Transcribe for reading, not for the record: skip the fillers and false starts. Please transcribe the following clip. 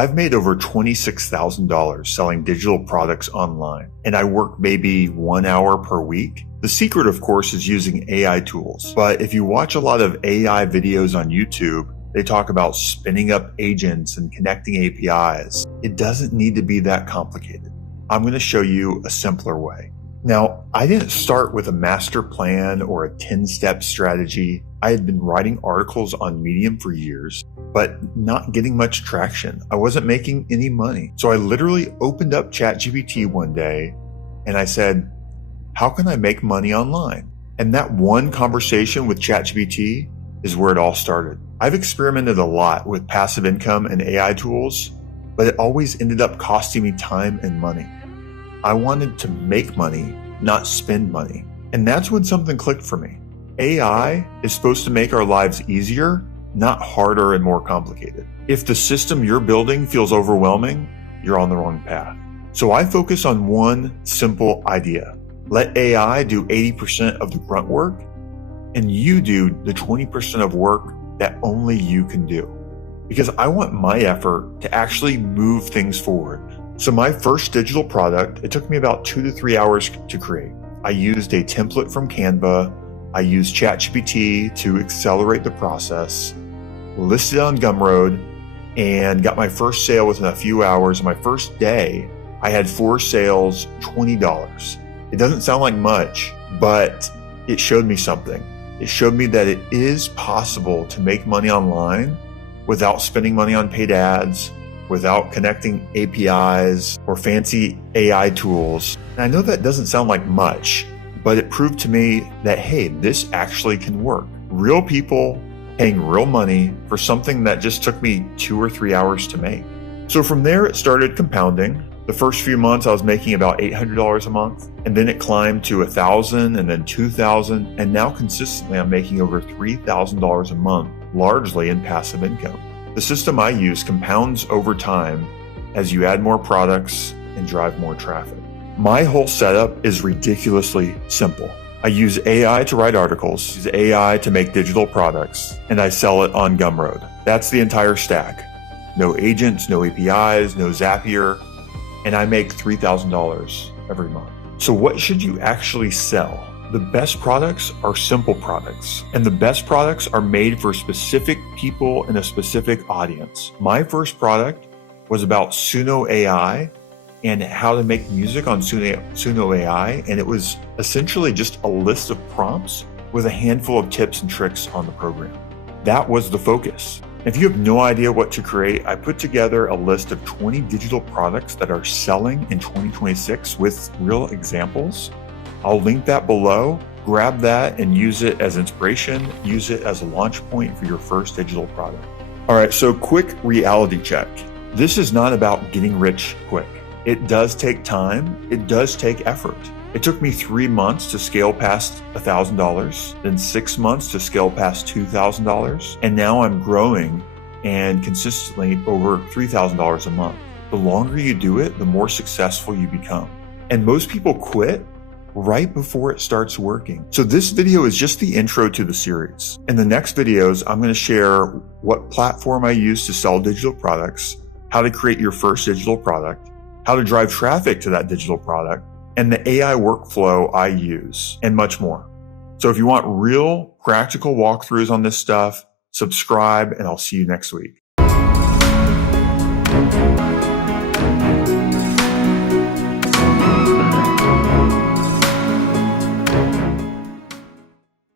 I've made over $26,000 selling digital products online, and I work maybe 1 hour per week. The secret, of course, is using AI tools. But if you watch a lot of AI videos on YouTube, they talk about spinning up agents and connecting APIs. It doesn't need to be that complicated. I'm going to show you a simpler way. Now, I didn't start with a master plan or a 10-step strategy. I had been writing articles on Medium for years, but not getting much traction. I wasn't making any money. So I literally opened up ChatGPT one day and I said, how can I make money online? And that one conversation with ChatGPT is where it all started. I've experimented a lot with passive income and AI tools, but it always ended up costing me time and money. I wanted to make money, not spend money. And that's when something clicked for me. AI is supposed to make our lives easier, not harder and more complicated. If the system you're building feels overwhelming, you're on the wrong path. So I focus on one simple idea. Let AI do 80% of the grunt work, and you do the 20% of work that only you can do. Because I want my effort to actually move things forward. So my first digital product, it took me about 2 to 3 hours to create. I used a template from Canva. I used ChatGPT to accelerate the process, listed on Gumroad, and got my first sale within a few hours. My first day, I had 4 sales, $20. It doesn't sound like much, but it showed me something. It showed me that it is possible to make money online without spending money on paid ads, without connecting APIs or fancy AI tools. And I know that doesn't sound like much, but it proved to me that, hey, this actually can work. Real people paying real money for something that just took me 2 or 3 hours to make. So from there, it started compounding. The first few months, I was making about $800 a month, and then it climbed to $1,000 and then $2,000. And now consistently, I'm making over $3,000 a month, largely in passive income. The system I use compounds over time as you add more products and drive more traffic. My whole setup is ridiculously simple. I use AI to write articles, use AI to make digital products, and I sell it on Gumroad. That's the entire stack. No agents, no APIs, no Zapier, and I make $3,000 every month. So what should you actually sell? The best products are simple products, and the best products are made for specific people in a specific audience. My first product was about Suno AI and how to make music on Suno AI, and it was essentially just a list of prompts with a handful of tips and tricks on the program. That was the focus. If you have no idea what to create, I put together a list of 20 digital products that are selling in 2026 with real examples. I'll link that below. Grab that and use it as inspiration. Use it as a launch point for your first digital product. All right, so quick reality check. This is not about getting rich quick. It does take time. It does take effort. It took me 3 months to scale past $1,000, then 6 months to scale past $2,000, and now I'm growing and consistently over $3,000 a month. The longer you do it, the more successful you become. And most people quit right before it starts working. So this video is just the intro to the series. In the next videos, I'm going to share what platform I use to sell digital products, how to create your first digital product, how to drive traffic to that digital product, and the AI workflow I use, and much more. So if you want real practical walkthroughs on this stuff, subscribe, and I'll see you next week.